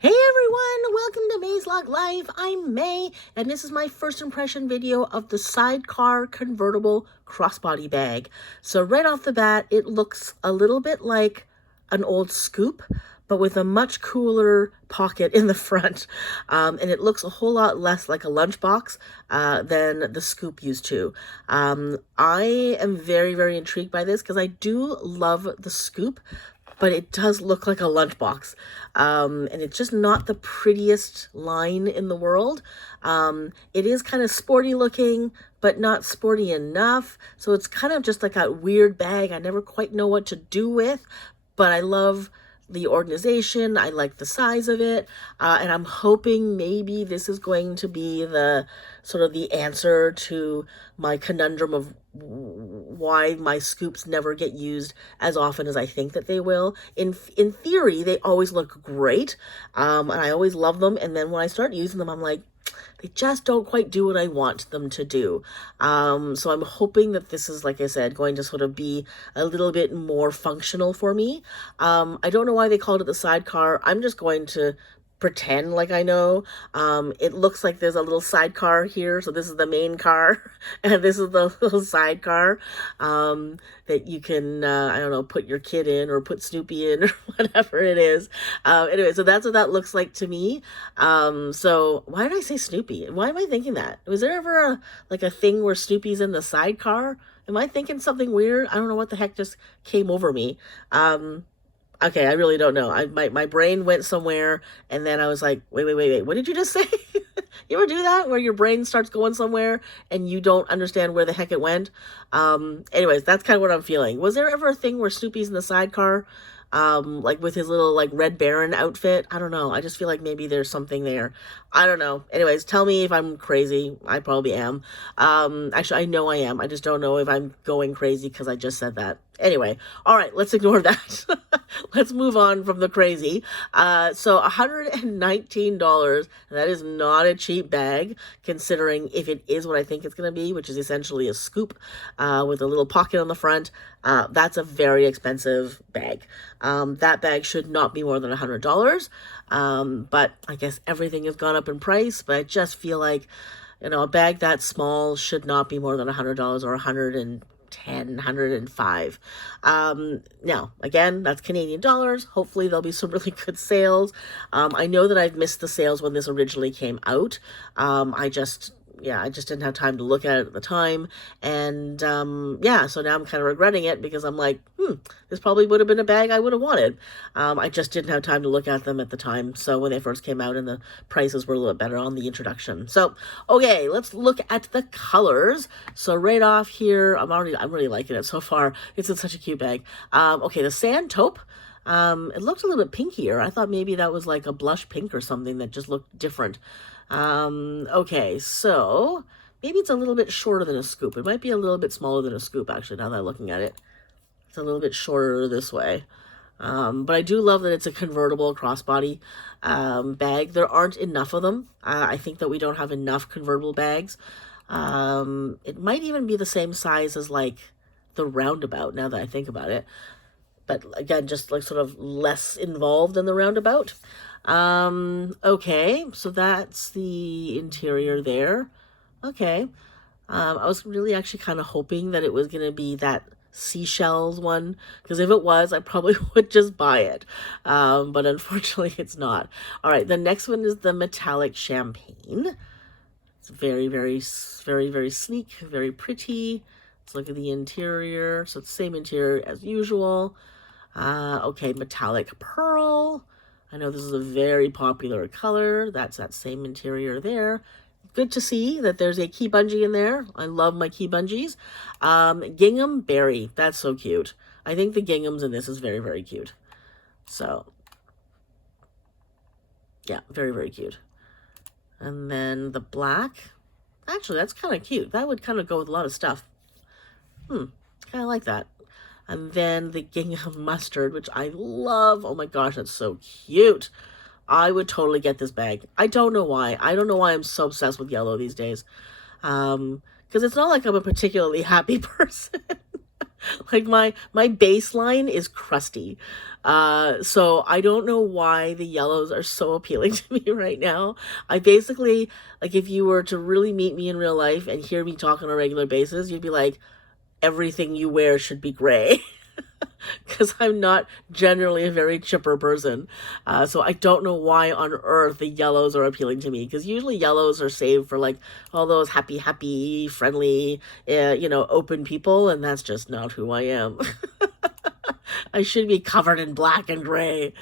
Hey everyone, welcome to MaysLugLife. I'm May, and this is my first impression video of the Sidecar Convertible Crossbody bag. So right off the bat, it looks a little bit like an old scoop, but with a much cooler pocket in the front. And it looks a whole lot less like a lunchbox than the scoop used to. I am very, very intrigued by this because I do love the scoop, but it does look like a lunchbox. And it's just not the prettiest line in the world. It is kind of sporty looking, but not sporty enough. So it's kind of just like a weird bag I never quite know what to do with, but I love the organization. I like the size of it. And I'm hoping maybe this is going to be the sort of the answer to my conundrum of why my scoops never get used as often as I think that they will. In theory, they always look great. And I always love them. And then when I start using them, I'm like, they just don't quite do what I want them to do. So I'm hoping that this is, like I said, going to sort of be a little bit more functional for me. I don't know why they called it the sidecar. I'm just going to pretend like I know. It looks like there's a little sidecar here. So this is the main car and this is the little sidecar that you can, I don't know, put your kid in or put Snoopy in or whatever it is. Anyway, so that's what that looks like to me. So why did I say Snoopy? Why am I thinking that? Was there ever a thing where Snoopy's in the sidecar? Am I thinking something weird? I don't know what the heck just came over me. Okay, I really don't know. My brain went somewhere, and then I was like, wait, what did you just say? You ever do that, where your brain starts going somewhere, and you don't understand where the heck it went? Anyways, that's kind of what I'm feeling. Was there ever a thing where Snoopy's in the sidecar, like with his little, like, Red Baron outfit? I don't know. I just feel like maybe there's something there. I don't know. Anyways, tell me if I'm crazy. I probably am. Actually, I know I am. I just don't know if I'm going crazy because I just said that. Anyway, all right, let's ignore that. Let's move on from the crazy. So $119, that is not a cheap bag, considering if it is what I think it's going to be, which is essentially a scoop with a little pocket on the front. That's a very expensive bag. That bag should not be more than $100. But I guess everything has gone up in price, but I just feel like, you know, a bag that small should not be more than $100 or $110, $105. Now, again, that's Canadian dollars. Hopefully there'll be some really good sales. I know that I've missed the sales when this originally came out. I just didn't have time to look at it at the time. And yeah, so now I'm kind of regretting it because I'm like, this probably would have been a bag I would have wanted. I just didn't have time to look at them at the time. So when they first came out and the prices were a little bit better on the introduction. So, okay, let's look at the colors. So right off here, I'm really liking it so far. It's in such a cute bag. Okay, the sand taupe. It looked a little bit pinkier. I thought maybe that was like a blush pink or something that just looked different. Okay, so maybe it's a little bit shorter than a scoop. It might be a little bit smaller than a scoop, actually, now that I'm looking at it. It's a little bit shorter this way. But I do love that it's a convertible crossbody bag. There aren't enough of them. I think that we don't have enough convertible bags. It might even be the same size as, like, the roundabout, now that I think about it. But again, just like sort of less involved in the roundabout. Okay, so that's the interior there. Okay. I was really actually kind of hoping that it was going to be that seashells one, because if it was, I probably would just buy it. But unfortunately, it's not. All right, the next one is the metallic champagne. It's very, very, very, very sleek, very pretty. Let's look at the interior. So it's the same interior as usual. Okay, metallic pearl. I know this is a very popular color. That's that same interior there. Good to see that there's a key bungee in there. I love my key bungees. Gingham berry. That's so cute. I think the ginghams in this is very, very cute. So, yeah, very, very cute. And then the black. Actually, that's kind of cute. That would kind of go with a lot of stuff. Kind of like that. And then the gingham mustard, which I love. Oh my gosh, that's so cute. I would totally get this bag. I don't know why. I don't know why I'm so obsessed with yellow these days. Because it's not like I'm a particularly happy person. Like my baseline is crusty. So I don't know why the yellows are so appealing to me right now. I basically, like, if you were to really meet me in real life and hear me talk on a regular basis, you'd be like, everything you wear should be gray. Because I'm not generally a very chipper person. So I don't know why on earth the yellows are appealing to me. Because usually yellows are saved for like all those happy, friendly, open people. And that's just not who I am. I should be covered in black and gray.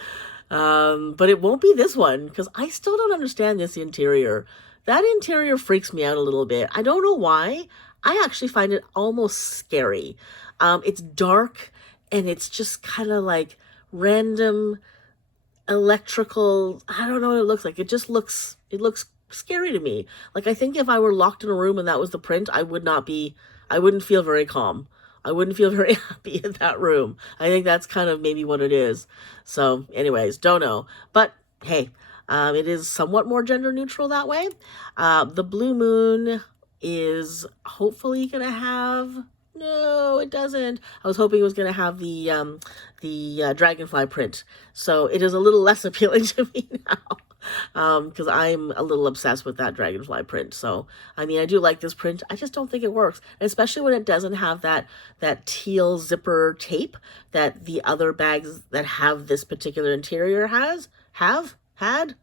But it won't be this one because I still don't understand this interior. That interior freaks me out a little bit. I don't know why. I actually find it almost scary. It's dark and it's just kind of like random electrical. I don't know what it looks like. It looks scary to me. Like, I think if I were locked in a room and that was the print, I wouldn't feel very calm. I wouldn't feel very happy in that room. I think that's kind of maybe what it is. So anyways, don't know. But hey, it is somewhat more gender neutral that way. The Blue Moon is hopefully going to have... No, it doesn't. I was hoping it was going to have the dragonfly print. So it is a little less appealing to me now. Because I'm a little obsessed with that dragonfly print. So, I mean, I do like this print. I just don't think it works. And especially when it doesn't have that teal zipper tape that the other bags that have this particular interior had.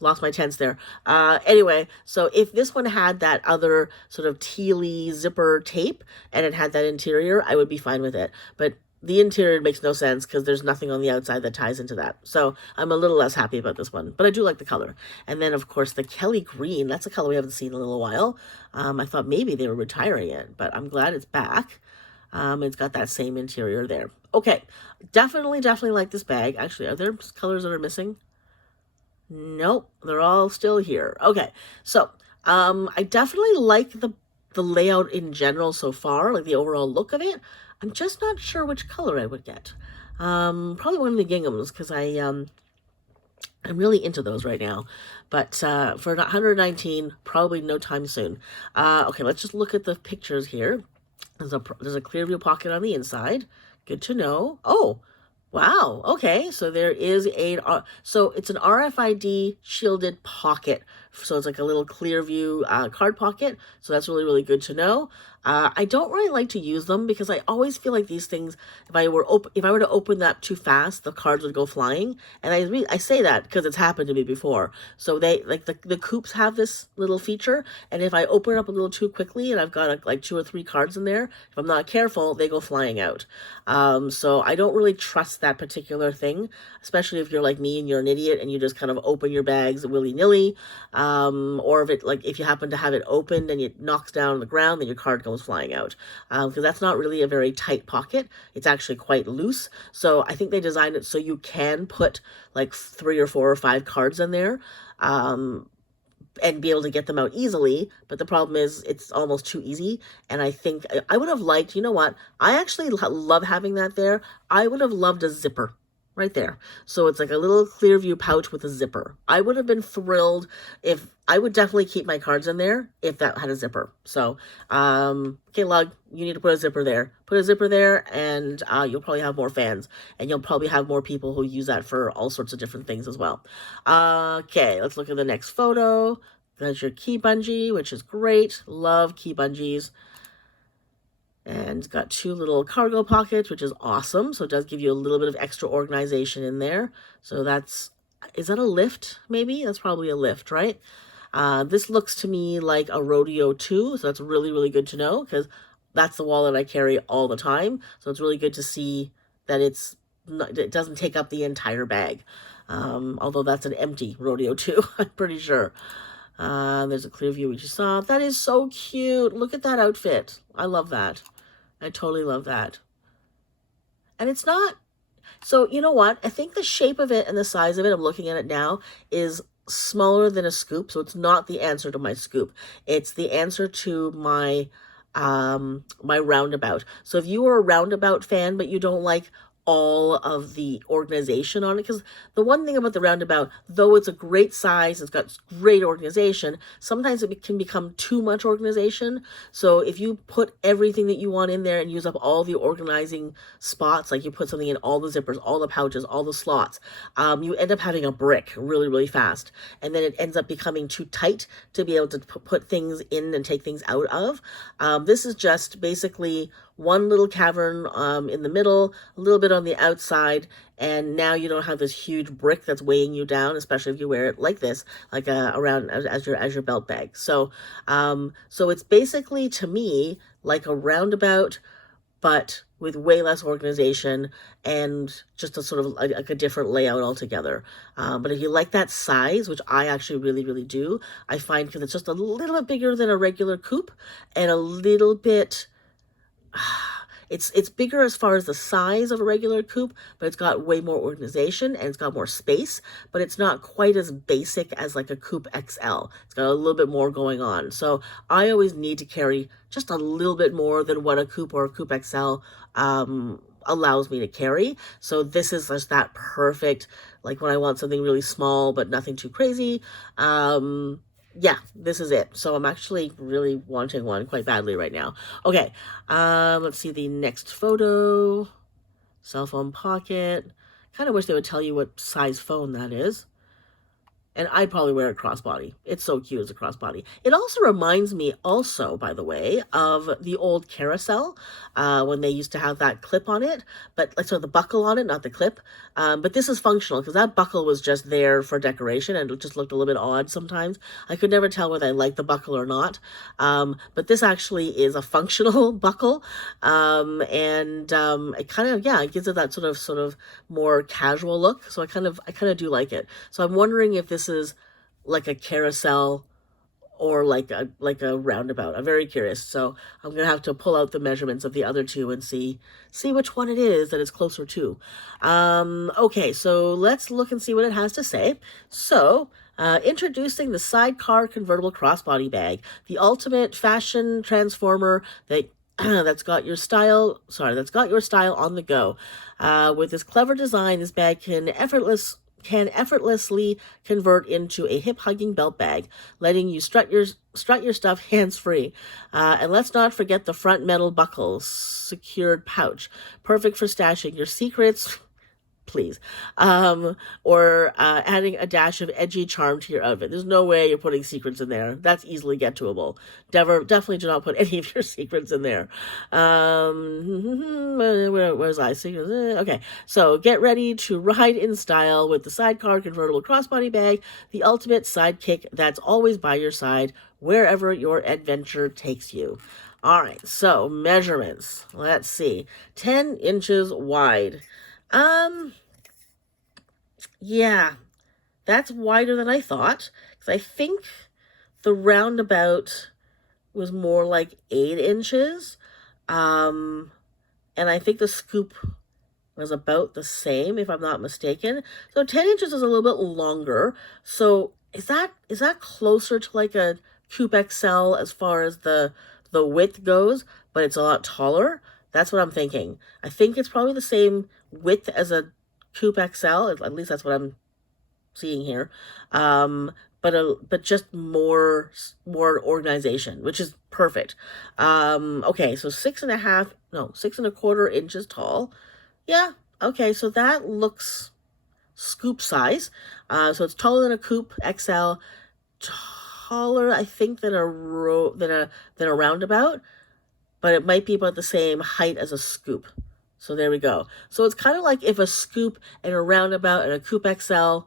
Lost my tense there. Anyway, so if this one had that other sort of tealy zipper tape and it had that interior, I would be fine with it. But the interior makes no sense because there's nothing on the outside that ties into that. So I'm a little less happy about this one, but I do like the color. And then, of course, the Kelly Green. That's a color we haven't seen in a little while. I thought maybe they were retiring it, but I'm glad it's back. It's got that same interior there. Okay, definitely like this bag. Actually, are there colors that are missing? Nope, they're all still here. Okay, so I definitely like the layout in general so far, like the overall look of it. I'm just not sure which color I would get. Probably one of the ginghams because I'm really into those right now. But for 119, probably no time soon. Okay, let's just look at the pictures here. There's a clear view pocket on the inside. Good to know. Oh. Wow. Okay. So there is so it's an RFID shielded pocket. So it's like a little clear view card pocket. So that's really good to know. I don't really like to use them because I always feel like these things, if I were to open that too fast, the cards would go flying. And I say that because it's happened to me before. So they like the coupes have this little feature, and if I open it up a little too quickly and I've got like 2 or 3 cards in there, if I'm not careful, they go flying out. So I don't really trust that particular thing, especially if you're like me and you're an idiot and you just kind of open your bags willy-nilly. Or if you happen to have it opened and it knocks down on the ground, then your card goes flying out. Because that's not really a very tight pocket. It's actually quite loose. So I think they designed it so you can put like 3 or 4 or 5 cards in there. And be able to get them out easily, but the problem is it's almost too easy. And I think I would have liked, you know what? I actually love having that there. I would have loved a zipper right there. So it's like a little clear view pouch with a zipper. I would have been thrilled if I would definitely keep my cards in there if that had a zipper. So, okay, Lug, you need to put a zipper there. Put a zipper there and you'll probably have more fans and you'll probably have more people who use that for all sorts of different things as well. Okay, let's look at the next photo. That's your key bungee, which is great. Love key bungees. And it's got 2 little cargo pockets, which is awesome. So it does give you a little bit of extra organization in there. So is that a lift? Maybe that's probably a lift, right? This looks to me like a Rodeo 2. So that's really good to know because that's the wallet I carry all the time. So it's really good to see that it doesn't take up the entire bag. Although that's an empty Rodeo 2, I'm pretty sure. There's a clear view we just saw. That is so cute. Look at that outfit. I love that. I totally love that. And it's not... So, you know what? I think the shape of it and the size of it, I'm looking at it now, is smaller than a scoop. So it's not the answer to my scoop. It's the answer to my my roundabout. So if you are a roundabout fan, but you don't like all of the organization on it. Because the one thing about the roundabout, though it's a great size, it's got great organization, sometimes it can become too much organization. So if you put everything that you want in there and use up all the organizing spots, like you put something in all the zippers, all the pouches, all the slots, you end up having a brick really, really fast. And then it ends up becoming too tight to be able to put things in and take things out of. This is just basically one little cavern in the middle, a little bit on the outside, and now you don't have this huge brick that's weighing you down, especially if you wear it like this, like around as your belt bag. So so it's basically, to me, like a roundabout, but with way less organization and just a sort of like a different layout altogether. But if you like that size, which I actually really, really do, I find, because it's just a little bit bigger than a regular coupe and a little bit... It's bigger as far as the size of a regular coupe, but it's got way more organization and it's got more space, but it's not quite as basic as like a Coupe XL. It's got a little bit more going on. So I always need to carry just a little bit more than what a coupe or a Coupe XL allows me to carry. So this is just that perfect, like when I want something really small but nothing too crazy. Yeah, this is it. So I'm actually really wanting one quite badly right now. Okay, let's see the next photo. Cell phone pocket. Kind of wish they would tell you what size phone that is. And I'd probably wear a crossbody. It's so cute as a crossbody. It also reminds me also, by the way, of the old carousel, when they used to have that clip on it, but like, so the buckle on it, not the clip. But this is functional because that buckle was just there for decoration and it just looked a little bit odd sometimes. I could never tell whether I liked the buckle or not. But this actually is a functional buckle. And it kind of, yeah, it gives it that sort of more casual look. So I kind of do like it. So I'm wondering if this is like a carousel or like a roundabout. I'm very curious. So I'm gonna have to pull out the measurements of the other two and see which one it is that it's closer to. Okay, so let's look and see what it has to say. So introducing the Sidecar Convertible Crossbody Bag, the ultimate fashion transformer that that's got your style on the go. With this clever design, this bag can effortlessly convert into a hip-hugging belt bag, letting you strut your stuff hands-free. And let's not forget the front metal buckle, secured pouch, perfect for stashing your secrets, please, or adding a dash of edgy charm to your outfit. There's no way you're putting secrets in there. That's easily get-toable. Definitely do not put any of your secrets in there. Where's I? Okay, so get ready to ride in style with the Sidecar Convertible Crossbody Bag, the ultimate sidekick that's always by your side wherever your adventure takes you. All right, so measurements. Let's see. 10 inches wide. Yeah, that's wider than I thought, because I think the roundabout was more like 8 inches. And I think the scoop was about the same, if I'm not mistaken. So 10 inches is a little bit longer. So is that closer to like a Coupe XL as far as the width goes, but it's a lot taller? That's what I'm thinking. I think it's probably the same width as a Coupe XL, at least that's what I'm seeing here. But just more organization, which is perfect. Okay, so 6.25 inches tall. Yeah, okay, so that looks scoop size. So it's taller than a Coupe XL, taller, I think, than a roundabout, but it might be about the same height as a scoop. So there we go. So it's kind of like if a scoop and a roundabout and a Coupe XL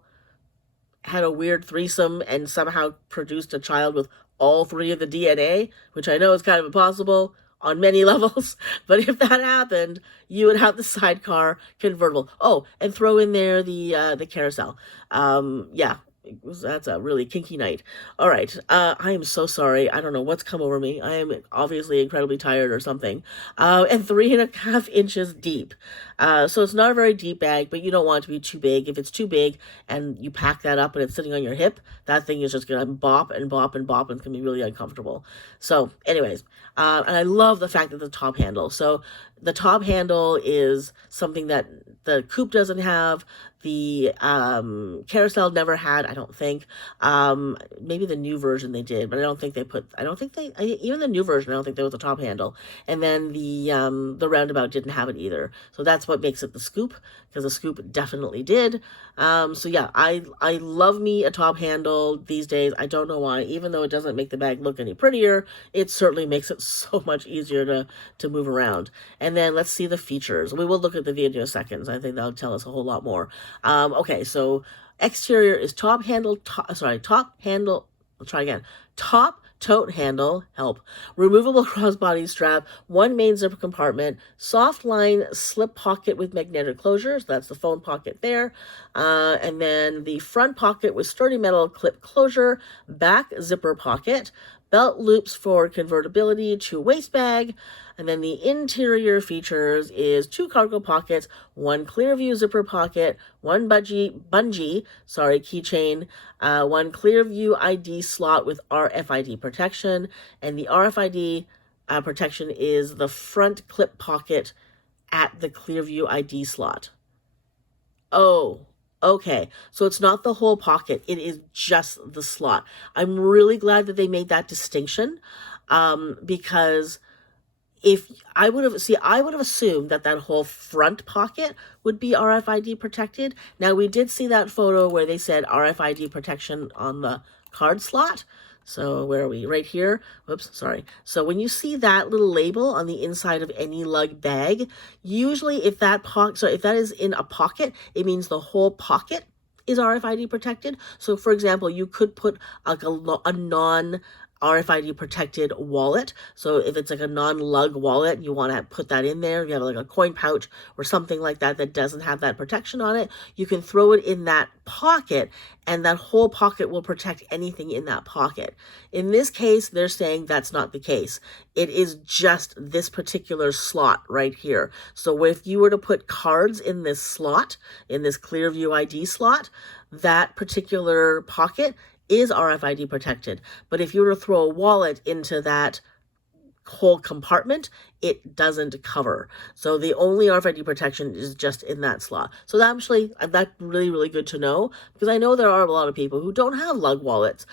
had a weird threesome and somehow produced a child with all 3 of the DNA, which I know is kind of impossible on many levels. But if that happened, you would have the Sidecar Convertible. Oh, and throw in there the carousel. Yeah, That's a really kinky night. All right. I am so sorry. I don't know what's come over me. I am obviously incredibly tired or something. And 3.5 inches deep. So it's not a very deep bag, but you don't want it to be too big. If it's too big and you pack that up and it's sitting on your hip, that thing is just going to bop and bop and bop and it's going to be really uncomfortable. So anyways, and I love the fact that the top handle. So the top handle is something that the coupe doesn't have. The carousel never had, I don't think. Maybe the new version they did, but I don't think they put, even the new version, I don't think there was a top handle. And then the roundabout didn't have it either. So that's what makes it the scoop, because the scoop definitely did. So yeah, I love me a top handle these days. I don't know why, even though it doesn't make the bag look any prettier, it certainly makes it so much easier to move around. And then let's see the features. We will look at the video in seconds. I think that'll tell us a whole lot more. Okay, so exterior is top handle, top handle, let's try again. Top tote handle, help, removable crossbody strap, one main zipper compartment, soft line slip pocket with magnetic closures. That's the phone pocket there. And then the front pocket with sturdy metal clip closure, back zipper pocket, belt loops for convertibility to waist bag. And then the interior features is 2 cargo pockets, 1 clear view zipper pocket, 1 bungee, keychain, 1 clear view ID slot with RFID protection. And the RFID protection is the front clip pocket at the clear view ID slot. Oh, okay. So it's not the whole pocket. It is just the slot. I'm really glad that they made that distinction, because if I would have assumed that whole front pocket would be RFID protected. Now, we did see that photo where they said RFID protection on the card slot. So where are we? Right here. Whoops, sorry. So when you see that little label on the inside of any lug bag, usually if that is in a pocket, it means the whole pocket is RFID protected. So for example, you could put like a non RFID protected wallet. So if it's like a non-lug wallet, you want to put that in there. You have like a coin pouch or something like that that doesn't have that protection on it. You can throw it in that pocket and that whole pocket will protect anything in that pocket. In this case, they're saying that's not the case. It is just this particular slot right here. So if you were to put cards in this slot, in this Clearview ID slot, that particular pocket is RFID protected. But if you were to throw a wallet into that whole compartment, it doesn't cover. So the only RFID protection is just in that slot. So that's really, really good to know, because I know there are a lot of people who don't have lug wallets.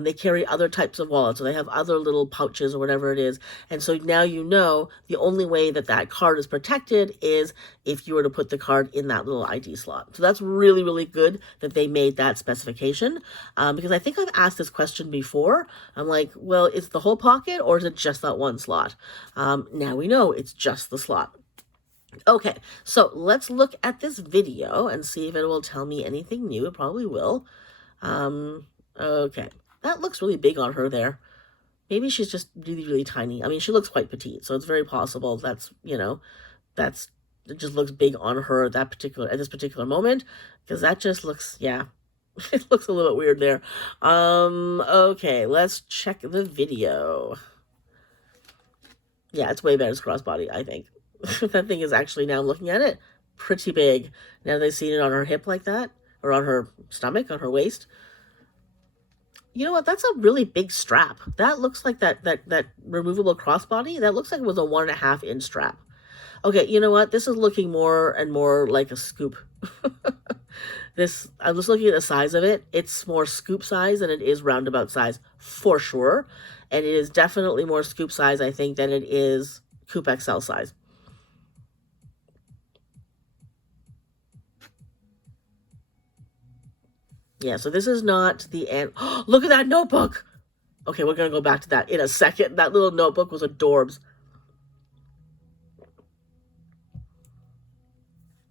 They carry other types of wallets, or they have other little pouches or whatever it is. And so now you know the only way that card is protected is if you were to put the card in that little ID slot. So that's really, really good that they made that specification, because I think I've asked this question before. I'm like, well, is it the whole pocket or is it just that one slot? Now we know it's just the slot. Okay, so let's look at this video and see if it will tell me anything new. It probably will. Okay, that looks really big on her there. Maybe she's just really, really tiny. I mean, she looks quite petite, so it's very possible it just looks big on her at this particular moment, because that just looks, yeah, it looks a little bit weird there. Okay, let's check the video. Yeah, it's way better as crossbody, I think. That thing is actually, now I'm looking at it, pretty big. Now they've seen it on her hip like that, or on her stomach, on her waist. You know what? That's a really big strap. That looks like that removable crossbody. That looks like it was a 1.5 inch strap. Okay, you know what? This is looking more and more like a scoop. I'm just looking at the size of it. It's more scoop size than it is roundabout size, for sure. And it is definitely more scoop size, I think, than it is Coupe XL size. Yeah, so this is not the end. Oh, look at that notebook! Okay, we're going to go back to that in a second. That little notebook was adorbs.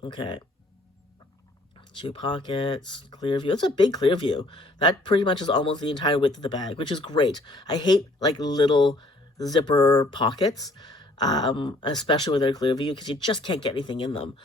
Okay. 2 pockets, clear view. It's a big clear view. That pretty much is almost the entire width of the bag, which is great. I hate like little zipper pockets, especially when they're clear view, because you just can't get anything in them.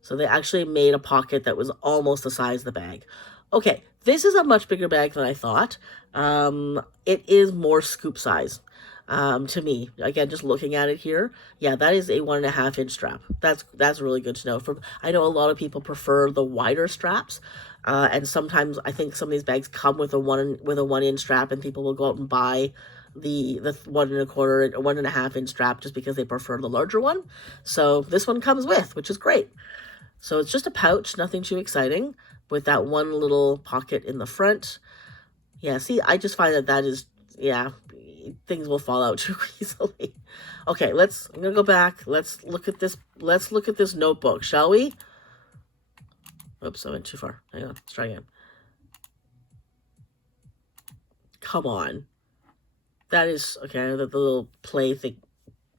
So they actually made a pocket that was almost the size of the bag. Okay, this is a much bigger bag than I thought. It is more scoop size. To me, again, just looking at it here, yeah, that is a 1.5 inch strap. That's really good to know. I know a lot of people prefer the wider straps, and sometimes I think some of these bags come with a 1 inch strap, and people will go out and buy the 1.25 or 1.5 inch strap just because they prefer the larger one. So this one comes with, which is great. So it's just a pouch, nothing too exciting, with that one little pocket in the front. Yeah, see, I just find that is, yeah, things will fall out too easily. Okay, I'm gonna go back. Let's look at this notebook, shall we? Oops, I went too far. Hang on, let's try again. Come on. That is, okay, the little play thing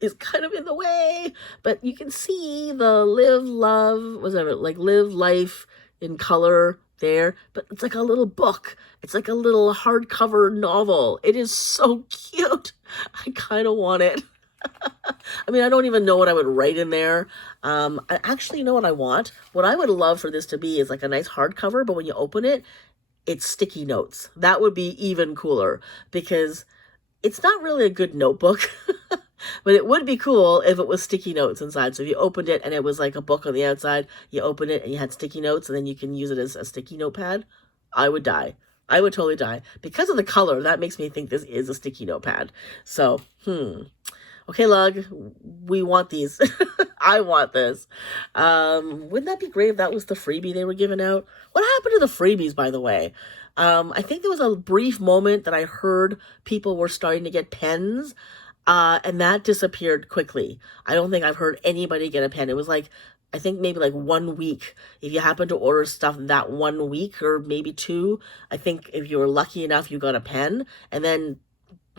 is kind of in the way, but you can see the live life in color there, but it's like a little book. It's like a little hardcover novel. It is so cute. I kind of want it. I mean, I don't even know what I would write in there. I actually know what I want. What I would love for this to be is like a nice hardcover, but when you open it, it's sticky notes. That would be even cooler because it's not really a good notebook. But it would be cool if it was sticky notes inside. So if you opened it and it was like a book on the outside, you opened it and you had sticky notes, and then you can use it as a sticky notepad, I would die. I would totally die. Because of the color, that makes me think this is a sticky notepad. So, okay, Lug, we want these. I want this. Wouldn't that be great if that was the freebie they were giving out? What happened to the freebies, by the way? I think there was a brief moment that I heard people were starting to get pens, and that disappeared quickly. I don't think I've heard anybody get a pen. It was like, I think maybe like 1 week. If you happen to order stuff that 1 week or maybe 2, I think if you were lucky enough, you got a pen, and then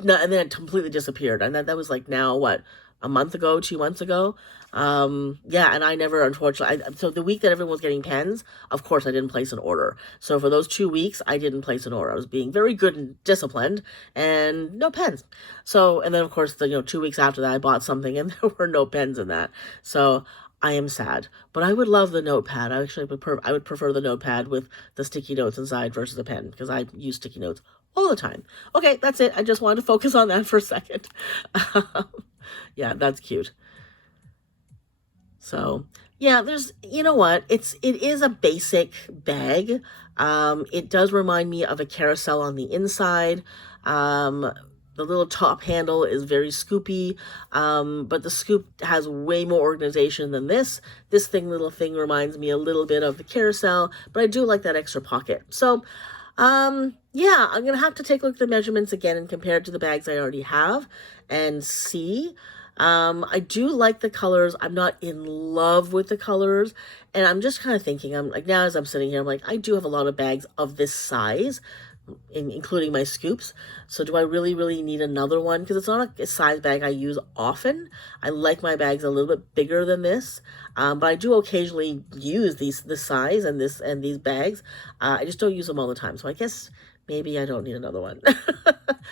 no, and then it completely disappeared. And that was like now what, a month ago, 2 months ago. Yeah, and I never, unfortunately, so the week that everyone was getting pens, of course I didn't place an order. So for those 2 weeks, I didn't place an order. I was being very good and disciplined, and no pens. So, and then of course, 2 weeks after that, I bought something and there were no pens in that. So I am sad, but I would love the notepad. I would prefer the notepad with the sticky notes inside versus a pen, because I use sticky notes all the time. Okay, that's it. I just wanted to focus on that for a second. Yeah, that's cute. So, yeah, you know what? It is a basic bag. It does remind me of a carousel on the inside. The little top handle is very scoopy, but the scoop has way more organization than this. This little thing reminds me a little bit of the carousel, but I do like that extra pocket. So, yeah, I'm gonna have to take a look at the measurements again and compare it to the bags I already have and see. I do like the colors. I'm not in love with the colors, and I'm just kind of thinking, I'm like, now as I'm sitting here, I'm like, I do have a lot of bags of this size, including my scoops. So do I really, really need another one? Because it's not a size bag I use often. I like my bags a little bit bigger than this, but I do occasionally use this size and these bags. I just don't use them all the time. So I guess maybe I don't need another one.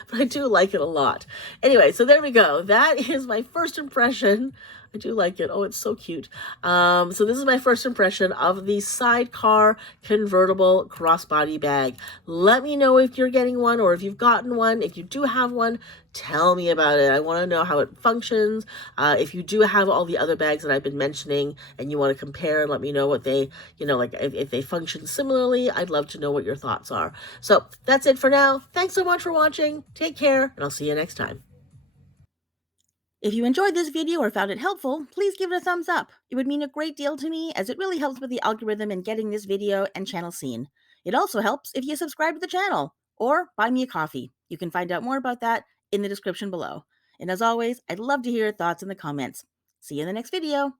But I do like it a lot. Anyway, so there we go. That is my first impression. I do like it. Oh, it's so cute. So this is my first impression of the Sidecar Convertible Crossbody bag. Let me know if you're getting one or if you've gotten one. If you do have one, tell me about it. I want to know how it functions. If you do have all the other bags that I've been mentioning and you want to compare, let me know what they, like if they function similarly. I'd love to know what your thoughts are. So that's it for now. Thanks so much for watching. Take care, and I'll see you next time. If you enjoyed this video or found it helpful, please give it a thumbs up. It would mean a great deal to me, as it really helps with the algorithm in getting this video and channel seen. It also helps if you subscribe to the channel or buy me a coffee. You can find out more about that in the description below. And as always, I'd love to hear your thoughts in the comments. See you in the next video.